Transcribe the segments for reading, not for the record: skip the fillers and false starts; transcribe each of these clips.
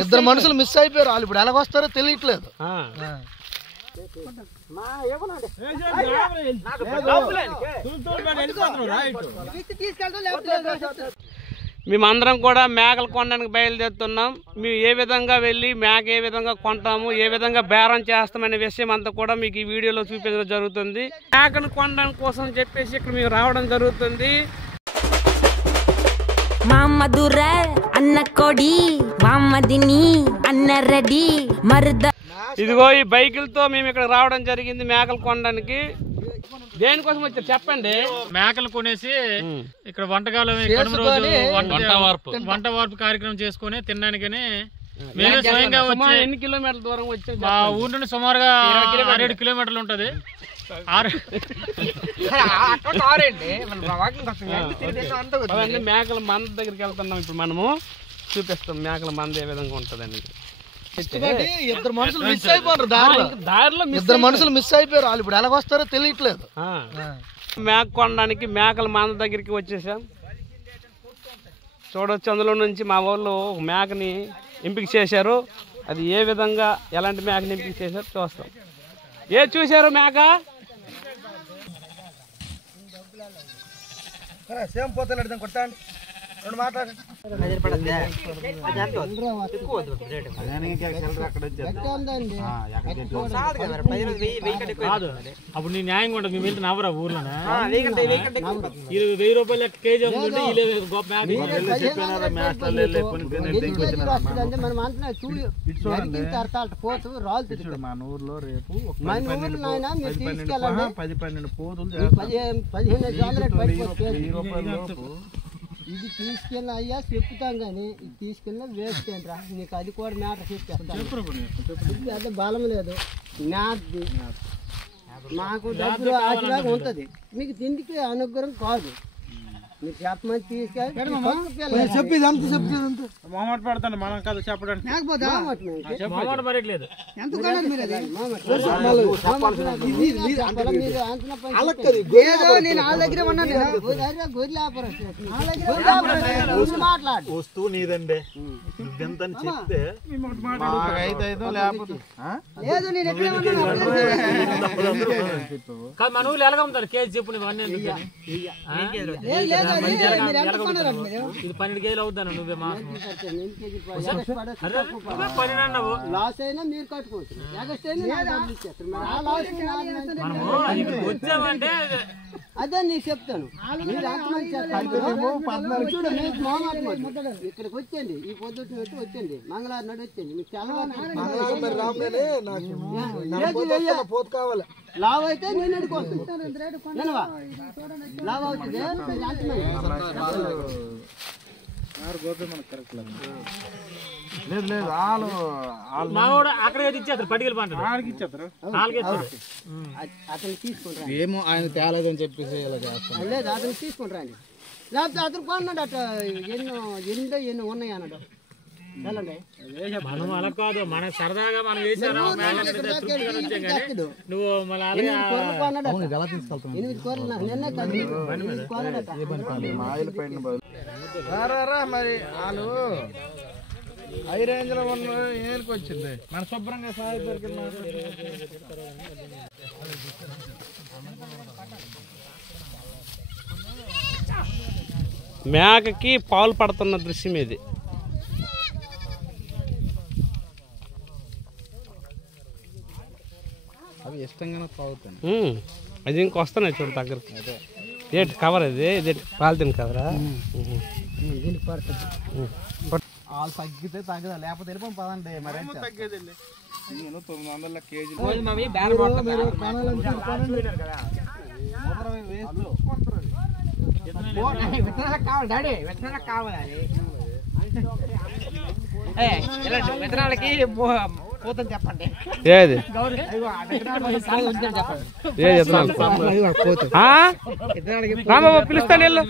ఇద్దరు మనుషులు మిస్ అయిపోయారు. వాళ్ళు ఇప్పుడు ఎలాగొస్తారో తెలియట్లేదు. మేమందరం కూడా మేకలు కొనడానికి బయలుదేరుతున్నాం. మేము ఏ విధంగా వెళ్ళి మేక ఏ విధంగా కొంటాము, ఏ విధంగా బేరం చేస్తామనే విషయం అంతా కూడా మీకు ఈ వీడియోలో చూపించడం జరుగుతుంది. మేకను కొనడానికి కోసం చెప్పేసి ఇక్కడ మేము రావడం జరుగుతుంది. మామధుర అన్న కోడి మామదిని అన్న రెడీ మరుద. ఇదిగో ఈ బైకులతో మేము ఇక్కడ రావడం జరిగింది మేకలు కొనడానికి. దేనికోసం వచ్చారు చెప్పండి? మేకలు కొనేసి ఇక్కడ వంటకాలు వంట వార్పు కార్యక్రమం చేసుకుని తినడానికని మేమే స్వయంగా వచ్చి. ఎన్ని కిలోమీటర్ల దూరం వచ్చారు? మా ఊరు నుండి సుమారుగా 6-7 కిలోమీటర్లు ఉంటది. మేకల మంద దగ్గరికి వెళ్తున్నాం. ఇప్పుడు మనము చూపిస్తాం మేకల మంద ఏ విధంగా ఉంటదని. ఇద్దరు మనుషులు మిస్ అయిపోయారు. దారిలో ఇద్దరు మనుషులు మిస్ అయిపోయారు. వాళ్ళు ఇప్పుడు ఎలాగొస్తారో తెలియట్లేదు. మేక కొనడానికి మేకల మంద దగ్గరికి వచ్చేసాం. చూడవచ్చు, అందులో నుంచి మా వాళ్ళు మేకని ఎంపిక చేశారు. అది ఏ విధంగా ఎలాంటి మేకని ఎంపిక చేశారు చూస్తాం. చూశారు మేక సేమ్ పోతలు కొట్టండి. రెండు మాట్లాడండి. అప్పుడు నీ న్యాయంగా ఉంటుంది. మేము వెళ్తే నవ్వరా ఊర్లోనే 1000 రూపాయలు కేజీ మన ఊర్లో రేపు 10-12 పోతులు 1000 రూపాయలు. ఇది తీసుకెళ్ళి అయ్యా చెప్తాం కానీ ఇది తీసుకెళ్ళిన వేస్ట్ ఏంట్రా, నీకు అది కూడా మ్యాటర్ చెప్పేస్తాను. అదే బలం లేదు, మ్యాథ్ది మాకు డబ్బులు ఆశలాగా ఉంటుంది. మీకు తిండికి అనుగ్రహం కాదు. మీరు చెప్పమని తీసుకెళ్ళి మొహమాట పడతాను మనం కదా చెప్పడానికి. వస్తువు నీదండి, నువ్వెంతని చెప్తే మన ఊళ్ళు ఎలాగ ఉంటారు కేజీ చెప్పు. ఇది 12 కేజీలు అవుతాను. నువ్వే మాకు లాస్ అయినా మీరు కట్టుకోవచ్చు. వచ్చామంటే అదే నీకు చెప్తాను. ఇక్కడికి వచ్చేయండి, ఈ పొద్దుటి పెట్టి వచ్చేయండి, మంగళవారం నాడు వచ్చేయండి. మీకు పోతు కావాలి. లావ్ అయితే నేను అడుకోవచ్చు. లావ్ అవుతుంది లేదు లేదు. మా వాడు అక్కడికి ఇచ్చేస్తారు. పట్టుకెళ్ళి పంటారు. అతను తీసుకుంటారు. ఏమో ఆయన తేలేదని చెప్పేసి ఇలా చేస్తాను. లేదు, అతను తీసుకుంటారా అండి. లేకపోతే అతను కొన్నాడు అట్లా ఎన్నో ఉన్నాయి అన్నాడు. మనం అలా కాదు, మన సరదాగా మనం వేసారా నువ్వు మళ్ళీ ఎలా తీసుకెళ్తాం? 8 కూరలు నాకు నిన్న మరి వాళ్ళు హై రేంజ్ లో ఉన్న ఏరికి వచ్చింది. మన శుభ్రంగా మేకకి పాలు పడుతున్న దృశ్యం ఇది. అవి ఇష్టంగానే తాగుతాను. అది ఇంకొస్తున్నాయి చూడు దగ్గరికి. ఏంటి కవర్ ఇది? ఇది పాలిథిన్ కవరా? వాళ్ళు తగ్గితే తగ్గదా, లేకపోతే వెళ్ళిపోయి పదండి. మరి తగ్గేదండి. నేను 900 కేజీ విత్తనాలకి పోతుంది చెప్పండి. ఏది పిలుస్తాను వెళ్ళు.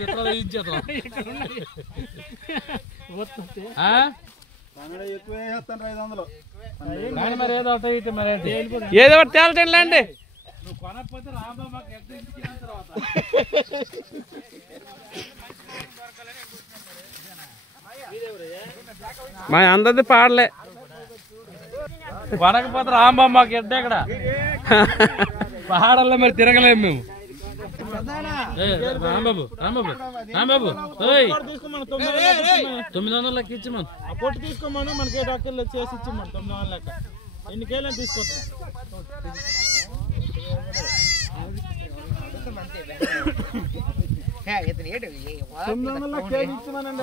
ఏదో ఒకటి తేలటండి. మా అందరిది పాడలే. కొనకపోతే రాంబాబు ఎడ్డ ఇక్కడ పహాడల్లో మరి తిరగలేము మేము. రాంబాబు రాంబాబు రాంబాబు 900 లెక్క ఇచ్చిమను. పొట్టు తీసుకోమను, మనకి 7 అక్కర్లు చేసి ఇచ్చిమను. 900 లెక్క ఎన్ని కేజీలు తీసుకొస్తాం.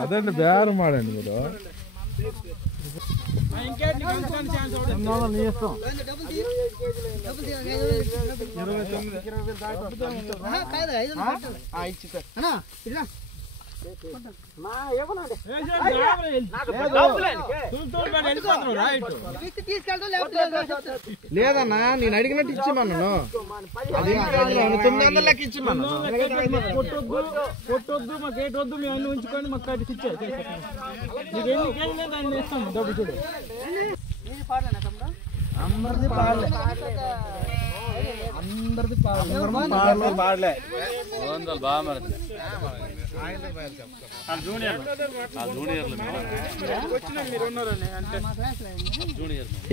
అదండి బేరం మాడండి మీరు. లేదన్నా నేను అడిగినట్టు ఇచ్చిమన్నాను. 900 లెక్క ఇచ్చిమన్నా. పొట్టొద్దు మాకు ఏటొద్దు, మేము అన్ని ఉంచుకొని మాకు కట్టి ఇచ్చే మీకు ఎన్ని కేజీలు దాన్ని ఇస్తాము. డబ్బు చూడు అందరిది పాడలే, అందరిది పాడలే.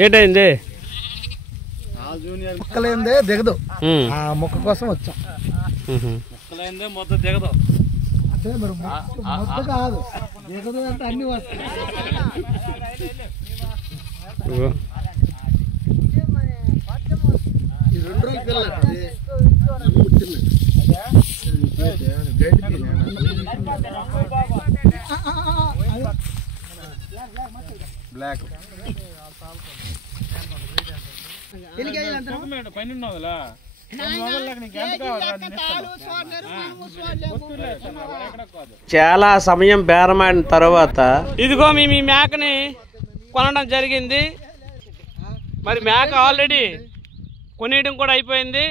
ఏంటైంది? ముక్కలేందే దిగదు, ఆ మొక్క కోసం వచ్చాం. ముక్కలైందే మొత్తం దిగదు. అంటే మరి మొత్తం కాదు, దిగదు అంటే అన్ని వస్తాయి. ఈ 2 రోజుల పిల్ల బ్లాక్ చాలా సమయం బేరమాడిన తర్వాత ఇదిగో మేము ఈ మేకని కొనడం జరిగింది. మరి మేక ఆల్రెడీ కొనేయడం కూడా అయిపోయింది.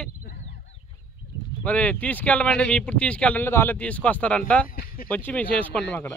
మరి తీసుకెళ్ళమండి, ఇప్పుడు తీసుకెళ్ళండి, వాళ్ళే తీసుకొస్తారంట. వచ్చి మేము చేసుకుంటాం అక్కడ.